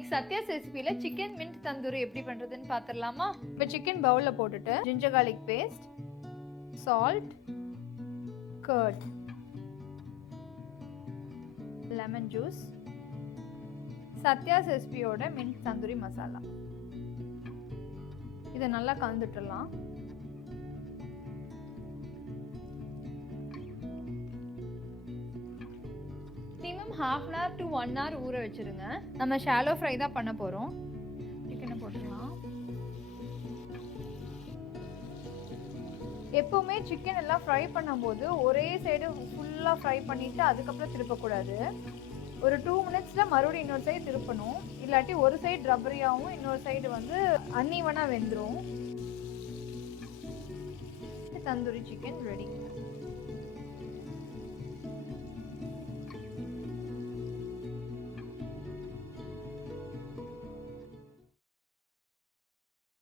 இன்னைக்கு சத்யாஸ் ரெசிபியில் chicken mint tandoori எப்படி பண்ணுறதுன்னு பார்த்துடலாமா? இப்போ சிக்கன் பவுலில் போட்டுட்டு ginger garlic paste, salt, curd, lemon juice, Sathya's ரெசிபியோட மின்ட் தந்தூரி மசாலா இதை நல்லா கலந்துட்டுலாம். மினிமம் 1/2 hour to 1 hour ஊற வச்சிருங்க. நம்ம ஷாலோ ஃப்ரை தான் பண்ண போகிறோம். சிக்கனை போட்டுக்கலாம். எப்போவுமே சிக்கன் எல்லாம் ஃப்ரை பண்ணும்போது ஒரே சைடு ஃபுல்லாக ஃப்ரை பண்ணிவிட்டு அதுக்கப்புறம் திருப்பக்கூடாது. ஒரு 2 minutesல மறுபடியும் இன்னொரு சைடு திருப்பணும். இல்லாட்டி ஒரு சைடு ரப்பரியாகவும் இன்னொரு சைடு அன்ஈவனாக வெந்துடும். Tandoori chicken ready.